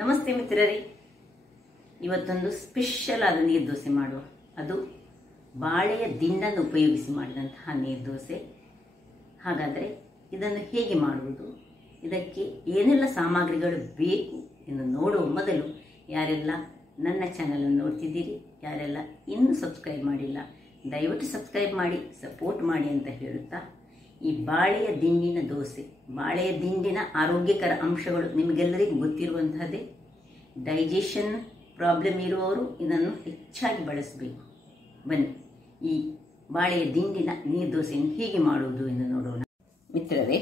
ನಮಸ್ತೆ ಮಿತ್ರರೇ, ಇವತ್ತೊಂದು ಸ್ಪೆಷಲ್ ಆದ ನೀರು ದೋಸೆ ಮಾಡುವ. ಅದು ಬಾಳೆಯ ದಿಂಡನ್ನು ಉಪಯೋಗಿಸಿ ಮಾಡಿದಂತಹ ನೀರು ದೋಸೆ. ಹಾಗಾದರೆ ಇದನ್ನು ಹೇಗೆ ಮಾಡುವುದು, ಇದಕ್ಕೆ ಏನೆಲ್ಲ ಸಾಮಗ್ರಿಗಳು ಬೇಕು ಎಂದು ನೋಡುವ ಮೊದಲು ಯಾರೆಲ್ಲ ನನ್ನ ಚಾನಲನ್ನು ನೋಡ್ತಿದ್ದೀರಿ, ಯಾರೆಲ್ಲ ಇನ್ನೂ ಸಬ್ಸ್ಕ್ರೈಬ್ ಮಾಡಿಲ್ಲ, ದಯವಿಟ್ಟು ಸಬ್ಸ್ಕ್ರೈಬ್ ಮಾಡಿ, ಸಪೋರ್ಟ್ ಮಾಡಿ ಅಂತ ಹೇಳುತ್ತಾ, ಈ ಬಾಳೆಯ ದಿಂಡಿನ ದೋಸೆ, ಬಾಳೆಯ ದಿಂಡಿನ ಆರೋಗ್ಯಕರ ಅಂಶಗಳು ನಿಮಗೆಲ್ಲರಿಗೂ ಗೊತ್ತಿರುವಂತಹದ್ದೇ. ಡೈಜೆಷನ್ ಪ್ರಾಬ್ಲಮ್ ಇರುವವರು ಇದನ್ನು ಹೆಚ್ಚಾಗಿ ಬಳಸಬೇಕು. ಬನ್ನಿ, ಈ ಬಾಳೆಯ ದಿಂಡಿನ ನೀರು ದೋಸೆಯನ್ನು ಹೇಗೆ ಮಾಡುವುದು ಎಂದು ನೋಡೋಣ. ಮಿತ್ರರೇ,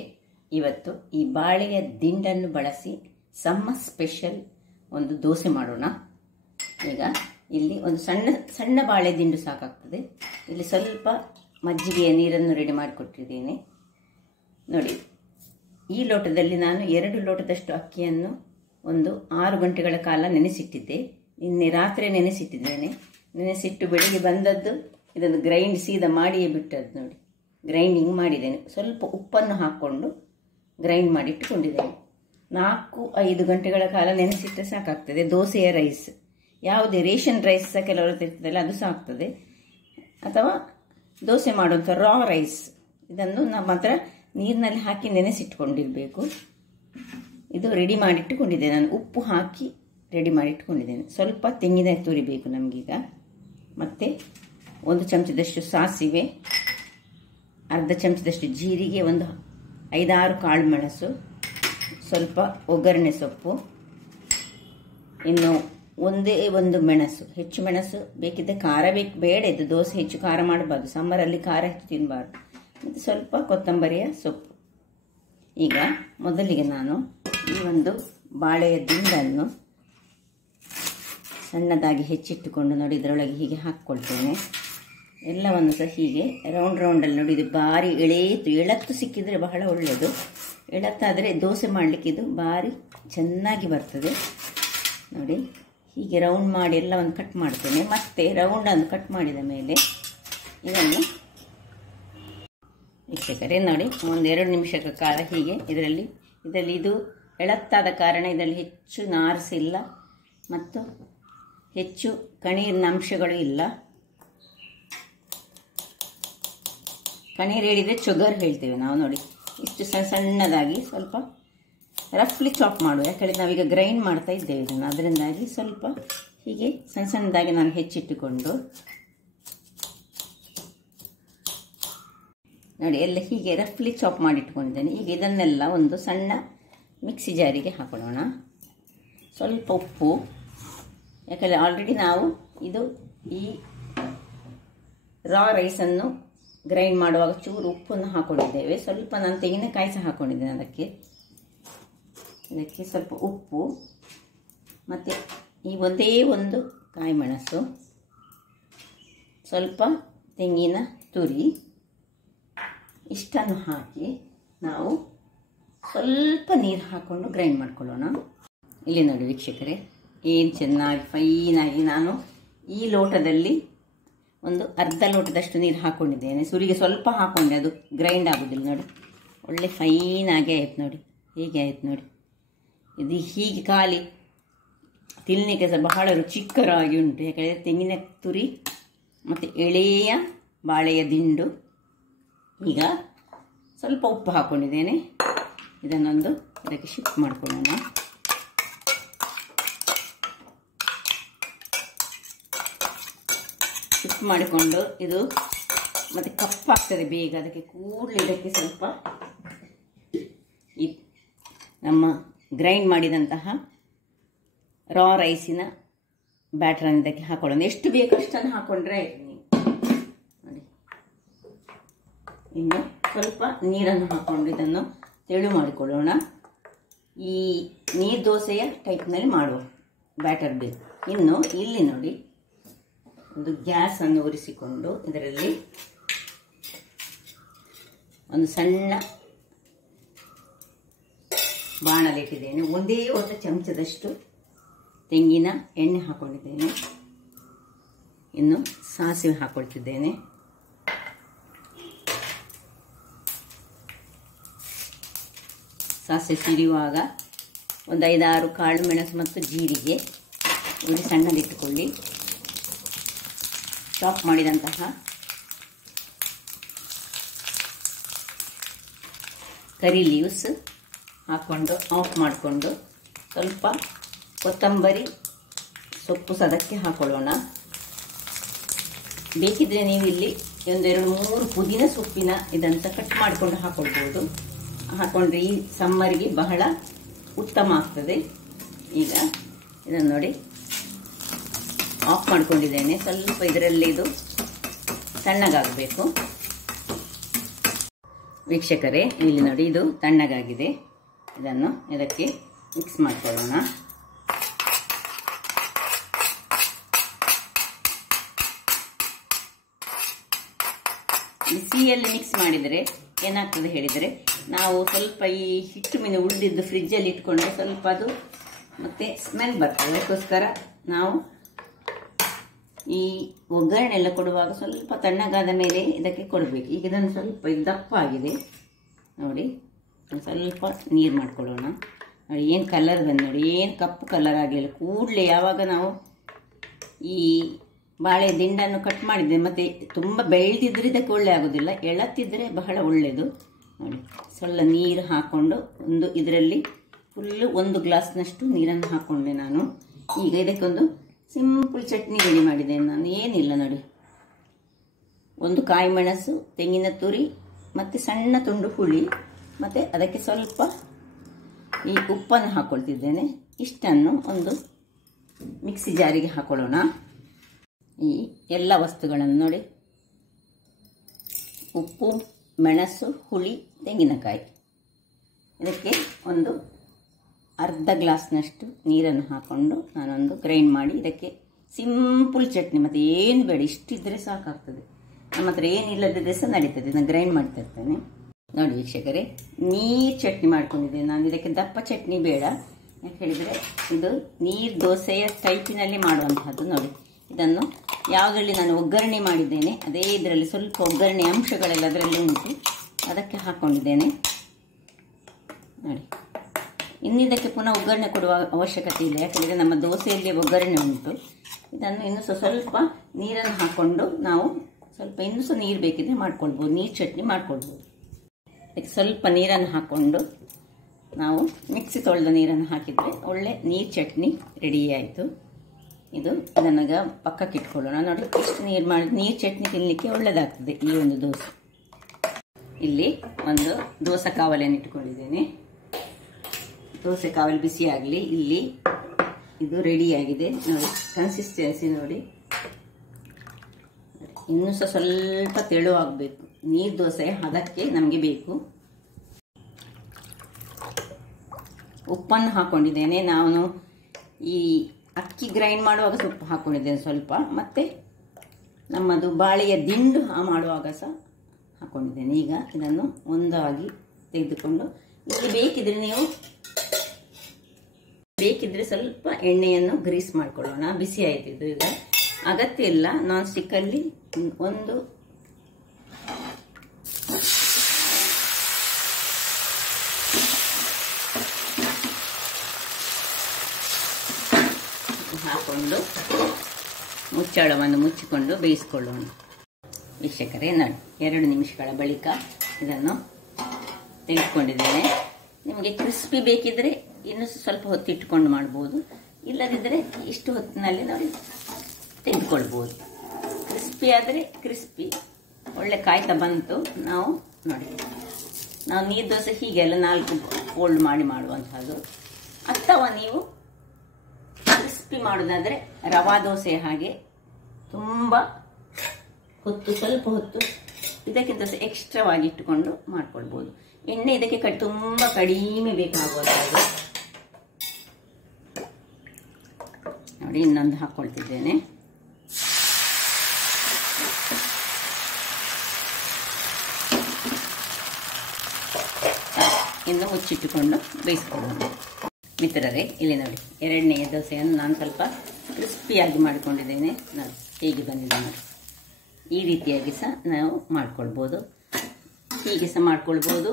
ಇವತ್ತು ಈ ಬಾಳೆಯ ದಿಂಡನ್ನು ಬಳಸಿ ಸಮ್ಮರ್ ಸ್ಪೆಷಲ್ ಒಂದು ದೋಸೆ ಮಾಡೋಣ. ಈಗ ಇಲ್ಲಿ ಒಂದು ಸಣ್ಣ ಬಾಳೆ ದಿಂಡು ಸಾಕಾಗ್ತದೆ. ಇಲ್ಲಿ ಸ್ವಲ್ಪ ಮಜ್ಜಿಗೆಯ ನೀರನ್ನು ರೆಡಿ ಮಾಡಿಕೊಟ್ಟಿದ್ದೇನೆ. ನೋಡಿ, ಈ ಲೋಟದಲ್ಲಿ ನಾನು 2 ಲೋಟದಷ್ಟು ಅಕ್ಕಿಯನ್ನು ಒಂದು 6 ಗಂಟೆಗಳ ಕಾಲ ನೆನೆಸಿಟ್ಟಿದ್ದೆ. ನಿನ್ನೆ ರಾತ್ರಿ ನೆನೆಸಿಟ್ಟಿದ್ದೇನೆ. ನೆನೆಸಿಟ್ಟು ಬೆಳಿಗ್ಗೆ ಬಂದದ್ದು ಇದನ್ನು ಗ್ರೈಂಡ್ ಸೀದಾ ಮಾಡಿಯೇ ಬಿಟ್ಟದ್ದು. ನೋಡಿ, ಗ್ರೈಂಡಿಂಗ್ ಮಾಡಿದ್ದೇನೆ. ಸ್ವಲ್ಪ ಉಪ್ಪನ್ನು ಹಾಕ್ಕೊಂಡು ಗ್ರೈಂಡ್ ಮಾಡಿಟ್ಟುಕೊಂಡಿದ್ದೇನೆ. 4-5 ಗಂಟೆಗಳ ಕಾಲ ನೆನೆಸಿಟ್ಟರೆ ಸಾಕಾಗ್ತದೆ. ದೋಸೆಯ ರೈಸ್, ಯಾವುದೇ ರೇಷನ್ ರೈಸ್ ಸಹ ಕೆಲವರು ತಿರ್ತದಲ್ಲ, ಅದು ಸಹ ಆಗ್ತದೆ. ಅಥವಾ ದೋಸೆ ಮಾಡುವಂಥ ರಾ ರೈಸ್, ಇದನ್ನು ನಮ್ಮ ಹತ್ರ ನೀರಿನಲ್ಲಿ ಹಾಕಿ ನೆನೆಸಿಟ್ಕೊಂಡಿರಬೇಕು. ಇದು ರೆಡಿ ಮಾಡಿಟ್ಟುಕೊಂಡಿದ್ದೇನೆ. ನಾನು ಉಪ್ಪು ಹಾಕಿ ರೆಡಿ ಮಾಡಿಟ್ಟುಕೊಂಡಿದ್ದೇನೆ. ಸ್ವಲ್ಪ ತೆಂಗಿನ ತುರಿ ಬೇಕು ನಮಗೀಗ. ಮತ್ತು 1 ಚಮಚದಷ್ಟು ಸಾಸಿವೆ, ಅರ್ಧ ಚಮಚದಷ್ಟು ಜೀರಿಗೆ, ಒಂದು 5-6 ಕಾಳು ಮೆಣಸು, ಸ್ವಲ್ಪ ಒಗ್ಗರಣೆ ಸೊಪ್ಪು, ಇನ್ನು ಒಂದೇ ಒಂದು ಮೆಣಸು. ಹೆಚ್ಚು ಮೆಣಸು ಬೇಕಿದ್ದ ಖಾರ ಬೇಡ, ಇದು ದೋಸೆ ಹೆಚ್ಚು ಖಾರ ಮಾಡಬಾರ್ದು, ಸಮ್ಮರಲ್ಲಿ ಖಾರ ಹೆಚ್ಚು ತಿನ್ನಬಾರ್ದು. ಮತ್ತು ಸ್ವಲ್ಪ ಕೊತ್ತಂಬರಿಯ ಸೊಪ್ಪು. ಈಗ ಮೊದಲಿಗೆ ನಾನು ಈ ಒಂದು ಬಾಳೆಯ ದಿಂಡನ್ನು ಸಣ್ಣದಾಗಿ ಹೆಚ್ಚಿಟ್ಟುಕೊಂಡು, ನೋಡಿ ಇದರೊಳಗೆ ಹೀಗೆ ಹಾಕ್ಕೊಳ್ತೇನೆ. ಎಲ್ಲವನ್ನು ಸಹ ಹೀಗೆ ರೌಂಡಲ್ಲಿ. ನೋಡಿ, ಇದು ಭಾರಿ ಎಳತ್ತು ಸಿಕ್ಕಿದರೆ ಬಹಳ ಒಳ್ಳೆಯದು. ಎಳತ್ತಾದರೆ ದೋಸೆ ಮಾಡಲಿಕ್ಕೆ ಇದು ಭಾರಿ ಚೆನ್ನಾಗಿ ಬರ್ತದೆ. ನೋಡಿ, ಹೀಗೆ ರೌಂಡ್ ಮಾಡಿ ಎಲ್ಲವನ್ನು ಕಟ್ ಮಾಡ್ತೇನೆ. ಮತ್ತೆ ರೌಂಡನ್ನು ಕಟ್ ಮಾಡಿದ ಮೇಲೆ ಇದನ್ನು ವೀಕ್ಷಕರೇ ನೋಡಿ, 1-2 ನಿಮಿಷಗಳ ಕಾಲ ಹೀಗೆ ಇದರಲ್ಲಿ ಇದು ಎಳತ್ತಾದ ಕಾರಣ ಇದರಲ್ಲಿ ಹೆಚ್ಚು ನಾರಿಸಿಲ್ಲ ಮತ್ತು ಹೆಚ್ಚು ಕಣೀರಿನ ಅಂಶಗಳು ಇಲ್ಲ. ಕಣೀರು ಹೇಳಿದರೆ ಚೊಗರ್ ಹೇಳ್ತೇವೆ ನಾವು. ನೋಡಿ, ಇಷ್ಟು ಸಣ್ಣದಾಗಿ ಸ್ವಲ್ಪ ರಫ್ಲಿ ಚಾಪ್ ಮಾಡುವ. ಯಾಕಂದರೆ ನಾವೀಗ ಗ್ರೈಂಡ್ ಮಾಡ್ತಾ ಇದ್ದೇವೆ ಇದನ್ನು, ಅದರಿಂದಾಗಿ ಸ್ವಲ್ಪ ಹೀಗೆ ಸಣ್ಣದಾಗಿ ನಾನು ಹೆಚ್ಚಿಟ್ಟುಕೊಂಡು, ನೋಡಿ ಎಲ್ಲ ಹೀಗೆ ರಫ್ಲಿ ಚಾಪ್ ಮಾಡಿಟ್ಕೊಂಡಿದ್ದೇನೆ. ಈಗ ಇದನ್ನೆಲ್ಲ ಒಂದು ಸಣ್ಣ ಮಿಕ್ಸಿ ಜಾರಿಗೆ ಹಾಕೊಳ್ಳೋಣ. ಸ್ವಲ್ಪ ಉಪ್ಪು, ಯಾಕಂದರೆ ಆಲ್ರೆಡಿ ನಾವು ಈ ರಾ ರೈಸನ್ನು ಗ್ರೈಂಡ್ ಮಾಡುವಾಗ ಚೂರು ಉಪ್ಪನ್ನು ಹಾಕೊಂಡಿದ್ದೇವೆ. ಸ್ವಲ್ಪ ನಾನು ತೆಂಗಿನಕಾಯಿ ಸಹ ಹಾಕೊಂಡಿದ್ದೇನೆ. ಇದಕ್ಕೆ ಸ್ವಲ್ಪ ಉಪ್ಪು, ಮತ್ತು ಈ ಒಂದೇ ಒಂದು ಕಾಯಿ ಮೆಣಸು, ಸ್ವಲ್ಪ ತೆಂಗಿನ ತುರಿ, ಇಷ್ಟನ್ನು ಹಾಕಿ ನಾವು ಸ್ವಲ್ಪ ನೀರು ಹಾಕ್ಕೊಂಡು ಗ್ರೈಂಡ್ ಮಾಡ್ಕೊಳ್ಳೋಣ. ಇಲ್ಲಿ ನೋಡಿ ವೀಕ್ಷಕರೇ, ಏನು ಚೆನ್ನಾಗಿ ಫೈನಾಗಿ ನಾನು ಈ ಲೋಟದಲ್ಲಿ ಒಂದು ಅರ್ಧ ಲೋಟದಷ್ಟು ನೀರು ಹಾಕ್ಕೊಂಡಿದ್ದೇನೆ. ಸುರಿಗೆ ಸ್ವಲ್ಪ ಹಾಕ್ಕೊಂಡೆ, ಅದು ಗ್ರೈಂಡ್ ಆಗೋದಿಲ್ಲ. ನೋಡಿ, ಒಳ್ಳೆ ಫೈನಾಗಿ ಆಯ್ತು. ನೋಡಿ ಹೇಗೆ ಆಯ್ತು ನೋಡಿ. ಇದು ಹೀಗೆ ಖಾಲಿ ತಿನ್ನಲಿಕ್ಕೆ ಸಹ ಬಹಳ ರುಚಿಕರವಾಗಿ ಉಂಟು. ಯಾಕಂದರೆ ತೆಂಗಿನ ತುರಿ ಮತ್ತು ಎಳೆಯ ಬಾಳೆಯ ದಿಂಡು. ಈಗ ಸ್ವಲ್ಪ ಉಪ್ಪು ಹಾಕ್ಕೊಂಡಿದ್ದೇನೆ. ಇದನ್ನೊಂದು ಇದಕ್ಕೆ ಶಿಫ್ಟ್ ಮಾಡ್ಕೊಳ್ಳೋಣ. ಶಿಫ್ಟ್ ಮಾಡಿಕೊಂಡು ಇದು ಮತ್ತು ಕಪ್ಪಾಗ್ತದೆ ಬೇಗ, ಅದಕ್ಕೆ ಕೂಡಲೇ ಇದಕ್ಕೆ ಸ್ವಲ್ಪ ಈ ನಮ್ಮ ಗ್ರೈಂಡ್ ಮಾಡಿದಂತಹ ರಾ ರೈಸಿನ ಬ್ಯಾಟರನ್ನು ಇದಕ್ಕೆ ಹಾಕೊಳ್ಳೋಣ. ಎಷ್ಟು ಬೇಕು ಅಷ್ಟನ್ನು ಹಾಕ್ಕೊಂಡ್ರೆ ಆಯ್ತು ನೀವು. ನೋಡಿ, ಇನ್ನು ಸ್ವಲ್ಪ ನೀರನ್ನು ಹಾಕ್ಕೊಂಡು ಇದನ್ನು ತೆಳು ಮಾಡಿಕೊಳ್ಳೋಣ. ಈ ನೀರು ದೋಸೆಯ ಟೈಪ್ನಲ್ಲಿ ಮಾಡುವ ಬ್ಯಾಟರ್ ಬೇಕು. ಇನ್ನು ಇಲ್ಲಿ ನೋಡಿ, ಒಂದು ಗ್ಯಾಸನ್ನು ಉರಿಸಿಕೊಂಡು ಇದರಲ್ಲಿ ಒಂದು ಸಣ್ಣ ಬಾಣಲೆ ಇಟ್ಟಿದ್ದೇನೆ. ಒಂದೇ 1 ಚಮಚದಷ್ಟು ತೆಂಗಿನ ಎಣ್ಣೆ ಹಾಕೊಂಡಿದ್ದೇನೆ. ಇನ್ನು ಸಾಸಿವೆ ಹಾಕೊಳ್ತಿದ್ದೇನೆ. ಸಾಸಿವೆ ಸಿಡಿಯುವಾಗ ಒಂದು 5-6 ಕಾಳು ಮೆಣಸು ಮತ್ತು ಜೀರಿಗೆ ಉರಿ ಸಣ್ಣದಿಟ್ಟುಕೊಳ್ಳಿ. ಚಾಪ್ ಮಾಡಿದಂತಹ ಕರಿ ಲೀವ್ಸ್ ಹಾಕ್ಕೊಂಡು ಆಫ್ ಮಾಡಿಕೊಂಡು ಸ್ವಲ್ಪ ಕೊತ್ತಂಬರಿ ಸೊಪ್ಪು ಸದಕ್ಕೆ ಹಾಕೊಳ್ಳೋಣ. ಬೇಕಿದ್ರೆ ನೀವು ಇಲ್ಲಿ 1-2-3 ಪುದೀನ ಸೊಪ್ಪಿನ ಇದಂತ ಕಟ್ ಮಾಡಿಕೊಂಡು ಹಾಕೊಳ್ಬೋದು. ಹಾಕೊಂಡ್ರೆ ಈ ಸಮ್ಮರಿಗೆ ಬಹಳ ಉತ್ತಮ ಆಗ್ತದೆ. ಈಗ ಇದನ್ನು ನೋಡಿ ಆಫ್ ಮಾಡ್ಕೊಂಡಿದ್ದೇನೆ. ಸ್ವಲ್ಪ ಇದರಲ್ಲಿ ಇದು ತಣ್ಣಗಾಗಬೇಕು. ವೀಕ್ಷಕರೇ, ಇಲ್ಲಿ ನೋಡಿ ಇದು ತಣ್ಣಗಾಗಿದೆ. ಇದನ್ನು ಇದಕ್ಕೆ ಮಿಕ್ಸ್ ಮಾಡ್ಕೊಳ್ಳೋಣ. ಬಿಸಿಯಲ್ಲಿ ಮಿಕ್ಸ್ ಮಾಡಿದರೆ ಏನಾಗ್ತದೆ ಹೇಳಿದರೆ, ನಾವು ಸ್ವಲ್ಪ ಈ ಹಿಟ್ಟು ಮೀನು ಉಳಿದಿದ್ದು ಫ್ರಿಜ್ಜಲ್ಲಿ ಇಟ್ಕೊಂಡ್ರೆ ಸ್ವಲ್ಪ ಅದು ಮತ್ತೆ ಸ್ಮೆಲ್ ಬರ್ತದೆ. ಅದಕ್ಕೋಸ್ಕರ ನಾವು ಈ ಒಗ್ಗರಣೆ ಎಲ್ಲ ಕೊಡುವಾಗ ಸ್ವಲ್ಪ ತಣ್ಣಗಾದ ಮೇಲೆ ಇದಕ್ಕೆ ಕೊಡಬೇಕು. ಈಗ ಇದನ್ನು ಸ್ವಲ್ಪ ದಪ್ಪ ಆಗಿದೆ ನೋಡಿ, ಸ್ವಲ್ಪ ನೀರು ಮಾಡ್ಕೊಳ್ಳೋಣ. ನೋಡಿ ಏನು ಕಲರ್ ಬಂದು ನೋಡಿ, ಏನು ಕಪ್ಪು ಕಲರ್ ಆಗಿಲ್ಲ. ಕೂಡಲೇ ಯಾವಾಗ ನಾವು ಈ ಬಾಳೆ ದಿಂಡನ್ನು ಕಟ್ ಮಾಡಿದ್ದೆ, ಮತ್ತು ತುಂಬ ಬೆಳೆದಿದ್ರೆ ಇದಕ್ಕೆ ಒಳ್ಳೆ ಆಗೋದಿಲ್ಲ, ಎಳತ್ತಿದ್ರೆ ಬಹಳ ಒಳ್ಳೆಯದು. ನೋಡಿ ಸ್ವಲ್ಪ ನೀರು ಹಾಕ್ಕೊಂಡು ಇದರಲ್ಲಿ ಫುಲ್ಲು 1 ಗ್ಲಾಸ್ನಷ್ಟು ನೀರನ್ನು ಹಾಕ್ಕೊಂಡೆ ನಾನು. ಈಗ ಇದಕ್ಕೊಂದು ಸಿಂಪಲ್ ಚಟ್ನಿ ರೆಡಿ ಮಾಡಿದ್ದೇನೆ ನಾನು. ಏನಿಲ್ಲ ನೋಡಿ, 1 ಕಾಯಿ ಮೆಣಸು, ತೆಂಗಿನ ತುರಿ ಮತ್ತು ಸಣ್ಣ ತುಂಡು ಹುಳಿ, ಮತ್ತು ಅದಕ್ಕೆ ಸ್ವಲ್ಪ ಈ ಉಪ್ಪನ್ನು ಹಾಕ್ಕೊಳ್ತಿದ್ದೇನೆ. ಇಷ್ಟನ್ನು ಒಂದು ಮಿಕ್ಸಿ ಜಾರಿಗೆ ಹಾಕೊಳ್ಳೋಣ. ಈ ಎಲ್ಲ ವಸ್ತುಗಳನ್ನು ನೋಡಿ, ಉಪ್ಪು, ಮೆಣಸು, ಹುಳಿ, ತೆಂಗಿನಕಾಯಿ, ಇದಕ್ಕೆ ಒಂದು ಅರ್ಧ ಗ್ಲಾಸ್ನಷ್ಟು ನೀರನ್ನು ಹಾಕ್ಕೊಂಡು ನಾನೊಂದು ಗ್ರೈಂಡ್ ಮಾಡಿ ಇದಕ್ಕೆ ಸಿಂಪಲ್ ಚಟ್ನಿ, ಮತ್ತು ಏನು ಬೇಡ, ಇಷ್ಟಿದ್ರೆ ಸಾಕಾಗ್ತದೆ. ನಮ್ಮ ಹತ್ರ ಏನಿಲ್ಲದಿದ್ದರೆ ಸಹ ನಡೀತದೆ. ನಾನು ಗ್ರೈಂಡ್ ಮಾಡ್ತಾ ಇರ್ತೇನೆ. ನೋಡಿ ವೀಕ್ಷಕರೇ, ನೀರು ಚಟ್ನಿ ಮಾಡ್ಕೊಂಡಿದ್ದೇನೆ ನಾನು. ಇದಕ್ಕೆ ದಪ್ಪ ಚಟ್ನಿ ಬೇಡ, ಯಾಕೆ ಹೇಳಿದರೆ ಇದು ನೀರು ದೋಸೆಯ ಟೈಪಿನಲ್ಲಿ ಮಾಡುವಂತಹದ್ದು. ನೋಡಿ ಇದನ್ನು ಯಾವುದರಲ್ಲಿ ನಾನು ಒಗ್ಗರಣೆ ಮಾಡಿದ್ದೇನೆ ಅದೇ ಇದರಲ್ಲಿ ಸ್ವಲ್ಪ ಒಗ್ಗರಣೆ ಅಂಶಗಳೆಲ್ಲ ಅದರಲ್ಲಿ ಉಂಟು, ಅದಕ್ಕೆ ಹಾಕ್ಕೊಂಡಿದ್ದೇನೆ ನೋಡಿ. ಇನ್ನಿದಕ್ಕೆ ಪುನಃ ಒಗ್ಗರಣೆ ಕೊಡುವ ಅವಶ್ಯಕತೆ ಇಲ್ಲ, ಯಾಕೆಂದರೆ ನಮ್ಮ ದೋಸೆಯಲ್ಲಿ ಒಗ್ಗರಣೆ ಉಂಟು. ಇದನ್ನು ಇನ್ನೂ ಸ್ವಲ್ಪ ನೀರನ್ನು ಹಾಕ್ಕೊಂಡು ನಾವು ಸ್ವಲ್ಪ ಇನ್ನೂ ಸಹ ನೀರು ಬೇಕಿದ್ರೆ ಮಾಡ್ಕೊಳ್ಬೋದು, ನೀರು ಚಟ್ನಿ ಮಾಡ್ಕೊಳ್ಬೋದು. ಅದಕ್ಕೆ ಸ್ವಲ್ಪ ನೀರನ್ನು ಹಾಕ್ಕೊಂಡು ನಾವು ಮಿಕ್ಸಿ ತೊಳೆದ ನೀರನ್ನು ಹಾಕಿದರೆ ಒಳ್ಳೆ ನೀರು ಚಟ್ನಿ ರೆಡಿ ಆಯಿತು. ಇದನ್ನೀಗ ಪಕ್ಕಕ್ಕೆ ಇಟ್ಕೊಳ್ಳೋಣ. ನೋಡಿ ಇಷ್ಟು ನೀರು ಮಾಡಿ ನೀರು ಚಟ್ನಿ ತಿನ್ನಲಿಕ್ಕೆ ಒಳ್ಳೆಯದಾಗ್ತದೆ ಈ ಒಂದು ದೋಸೆ. ಇಲ್ಲಿ ಒಂದು ದೋಸೆ ಕಾವಲಿಯನ್ನು ಇಟ್ಕೊಂಡಿದ್ದೇನೆ. ದೋಸೆ ಕಾವಲು ಬಿಸಿ ಆಗಲಿ. ಇಲ್ಲಿ ಇದು ರೆಡಿಯಾಗಿದೆ ನೋಡಿ, ಕನ್ಸಿಸ್ಟೆನ್ಸಿ ನೋಡಿ. ಇನ್ನೂ ಸಹ ಸ್ವಲ್ಪ ತೆಳುವಾಗಬೇಕು, ನೀರು ದೋಸೆ ಅದಕ್ಕೆ ನಮಗೆ ಬೇಕು. ಉಪ್ಪನ್ನು ಹಾಕ್ಕೊಂಡಿದ್ದೇನೆ ನಾನು. ಈ ಅಕ್ಕಿ ಗ್ರೈಂಡ್ ಮಾಡುವಾಗ ಉಪ್ಪು ಹಾಕ್ಕೊಂಡಿದ್ದೇನೆ ಸ್ವಲ್ಪ, ಮತ್ತು ನಮ್ಮದು ಬಾಳೆಯ ದಿಂಡು ಮಾಡುವಾಗ ಸಹ ಹಾಕ್ಕೊಂಡಿದ್ದೇನೆ. ಈಗ ಇದನ್ನು ಒಂದಾಗಿ ತೆಗೆದುಕೊಂಡು ಇಲ್ಲಿ ಬೇಕಿದ್ರೆ ಸ್ವಲ್ಪ ಎಣ್ಣೆಯನ್ನು ಗ್ರೀಸ್ ಮಾಡ್ಕೊಳ್ಳೋಣ. ಬಿಸಿ ಆಯ್ತಿದ್ದು ಈಗ ಅಗತ್ಯ ಇಲ್ಲ. ನಾನ್ ಸ್ಟಿಕ್ಕಲ್ಲಿ ಒಂದು ಹಾಕೊಂಡು ಮುಚ್ಚಳವನ್ನು ಮುಚ್ಚಿಕೊಂಡು ಬೇಯಿಸಿಕೊಳ್ಳೋಣ. ವೀಕ್ಷಕರೇ ನೋಡಿ, 2 ನಿಮಿಷಗಳ ಬಳಿಕ ಇದನ್ನು ತೆಗೆದುಕೊಂಡಿದ್ದೇನೆ. ನಿಮಗೆ ಕ್ರಿಸ್ಪಿ ಬೇಕಿದ್ರೆ ಇನ್ನೂ ಸ್ವಲ್ಪ ಹೊತ್ತು ಇಟ್ಕೊಂಡು ಮಾಡ್ಬೋದು, ಇಲ್ಲದಿದ್ದರೆ ಇಷ್ಟು ಹೊತ್ತಿನಲ್ಲಿ ನೋಡಿ ತೆಗೆದುಕೊಳ್ಬೋದು. ಕ್ರಿಸ್ಪಿ ಆದರೆ ಕ್ರಿಸ್ಪಿ ಒಳ್ಳೆ ಕಾಯ್ತಾ ಬಂತು. ನಾವು ನೀರು ದೋಸೆ ಹೀಗೆಲ್ಲ 4 ಫೋಲ್ಡ್ ಮಾಡಿ ಮಾಡುವಂಥದ್ದು. ಅಥವಾ ನೀವು ಕ್ರಿಸ್ಪಿ ಮಾಡೋದಾದರೆ ರವಾ ದೋಸೆ ಹಾಗೆ ತುಂಬ ಹೊತ್ತು ಸ್ವಲ್ಪ ಹೊತ್ತು ಇದಕ್ಕಿಂತ ಎಕ್ಸ್ಟ್ರಾವಾಗಿ ಇಟ್ಟುಕೊಂಡು ಮಾಡ್ಕೊಳ್ಬೋದು. ಎಣ್ಣೆ ಇದಕ್ಕೆ ತುಂಬ ಕಡಿಮೆ ಬೇಕಾಗುವಂಥದ್ದು. ನೋಡಿ ಇನ್ನೊಂದು ಹಾಕ್ಕೊಳ್ತಿದ್ದೇನೆ. ಇನ್ನು ಮುಚ್ಚಿಟ್ಟುಕೊಂಡು ಬೇಯಿಸ್ಕೊಳ್ಳೋಣ. ಮಿತ್ರರೇ, ಇಲ್ಲಿ ನೋಡಿ 2ನೇ ದೋಸೆಯನ್ನು ನಾನು ಸ್ವಲ್ಪ ಕ್ರಿಸ್ಪಿಯಾಗಿ ಮಾಡಿಕೊಂಡಿದ್ದೇನೆ. ನೋಡಿ ಹೇಗೆ ಬಂದಿದೆ ನೋಡಿ. ಈ ರೀತಿಯಾಗಿ ಸಹ ನಾವು ಮಾಡ್ಕೊಳ್ಬೋದು, ಹೀಗೆ ಸಹ ಮಾಡ್ಕೊಳ್ಬೋದು.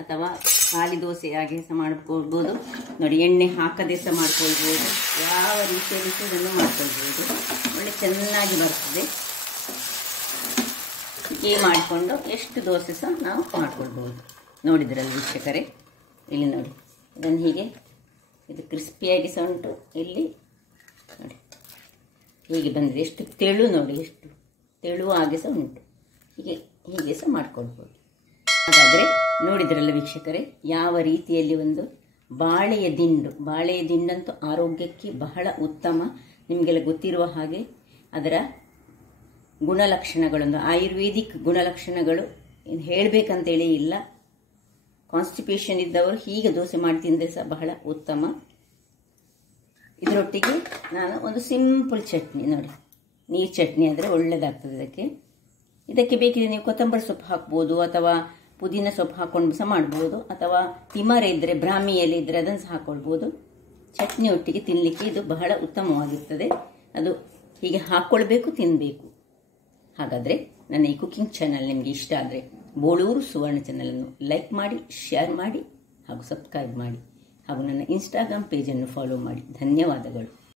ಅಥವಾ ಖಾಲಿ ದೋಸೆಯಾಗಿ ಸಹ ಮಾಡ್ಕೊಳ್ಬೋದು. ನೋಡಿ, ಎಣ್ಣೆ ಹಾಕದೆ ಸಹ ಮಾಡ್ಕೊಳ್ಬೋದು. ಯಾವ ರೀತಿಯಲ್ಲಿ ಸಹ ಇದನ್ನು ಮಾಡ್ಕೊಳ್ಬೋದು. ಒಳ್ಳೆ ಚೆನ್ನಾಗಿ ಬರ್ತದೆ. ಹೀಗೆ ಮಾಡಿಕೊಂಡು ಎಷ್ಟು ದೋಸೆ ಸಹ ನಾವು ಮಾಡ್ಕೊಳ್ಬೋದು. ನೋಡಿದ್ರಲ್ಲ ವೀಕ್ಷಕರೇ, ಇಲ್ಲಿ ನೋಡಿ, ಇದನ್ನು ಹೀಗೆ ಇದು ಕ್ರಿಸ್ಪಿಯಾಗಿ ಸಹ ಉಂಟು. ಇಲ್ಲಿ ನೋಡಿ ಹೀಗೆ ಬಂದಿದೆ. ಎಷ್ಟು ತೆಳು ನೋಡಿ, ಎಷ್ಟು ತೆಳುವಾಗಿ ಸಹ ಉಂಟು. ಹೀಗೆ ಸಹ ಮಾಡ್ಕೊಳ್ಬೋದು. ಹಾಗಾದರೆ ನೋಡಿದ್ರಲ್ಲ ವೀಕ್ಷಕರೇ, ಯಾವ ರೀತಿಯಲ್ಲಿ ಒಂದು ಬಾಳೆಯ ದಿಂಡಂತೂ ಆರೋಗ್ಯಕ್ಕೆ ಬಹಳ ಉತ್ತಮ. ನಿಮಗೆಲ್ಲ ಗೊತ್ತಿರುವ ಹಾಗೆ ಅದರ ಗುಣಲಕ್ಷಣಗಳೊಂದು ಆಯುರ್ವೇದಿಕ್ ಗುಣಲಕ್ಷಣಗಳು ಹೇಳಬೇಕಂತೇಳಿ ಇಲ್ಲ. ಕಾನ್ಸ್ಟಿಪೇಷನ್ ಇದ್ದವರು ಹೀಗೆ ದೋಸೆ ಮಾಡಿ ತಿಂದರೆ ಸಹ ಬಹಳ ಉತ್ತಮ. ಇದರೊಟ್ಟಿಗೆ ನಾನು ಒಂದು ಸಿಂಪಲ್ ಚಟ್ನಿ, ನೋಡಿ, ನೀರು ಚಟ್ನಿ ಆದರೆ ಒಳ್ಳೆಯದಾಗ್ತದೆ. ಇದಕ್ಕೆ ಬೇಕಿದ್ರೆ ನೀವು ಕೊತ್ತಂಬರಿ ಸೊಪ್ಪು ಹಾಕ್ಬೋದು, ಅಥವಾ ಪುದೀನ ಸೊಪ್ಪು ಹಾಕೊಂಡು ಸಹ ಮಾಡ್ಬೋದು, ಅಥವಾ ತಿಮರೆ ಇದ್ದರೆ, ಬ್ರಾಹ್ಮಿ ಎಲೆ ಇದ್ದರೆ ಅದನ್ನು ಸಹ ಹಾಕ್ಕೊಳ್ಬೋದು. ಚಟ್ನಿ ಒಟ್ಟಿಗೆ ತಿನ್ನಲಿಕ್ಕೆ ಇದು ಬಹಳ ಉತ್ತಮವಾಗಿರ್ತದೆ. ಅದು ಹೀಗೆ ಹಾಕ್ಕೊಳ್ಬೇಕು, ತಿನ್ನಬೇಕು. ಹಾಗಾದರೆ ನನ್ನ ಈ ಕುಕಿಂಗ್ ಚಾನಲ್ ನಿಮಗೆ ಇಷ್ಟ ಆದರೆ ಬೋಳೂರು ಸುವರ್ಣ ಚಾನಲನ್ನು ಲೈಕ್ ಮಾಡಿ, ಶೇರ್ ಮಾಡಿ ಹಾಗೂ ಸಬ್ಸ್ಕ್ರೈಬ್ ಮಾಡಿ ಹಾಗೂ ನನ್ನ ಇನ್ಸ್ಟಾಗ್ರಾಮ್ ಪೇಜನ್ನು ಫಾಲೋ ಮಾಡಿ. ಧನ್ಯವಾದಗಳು.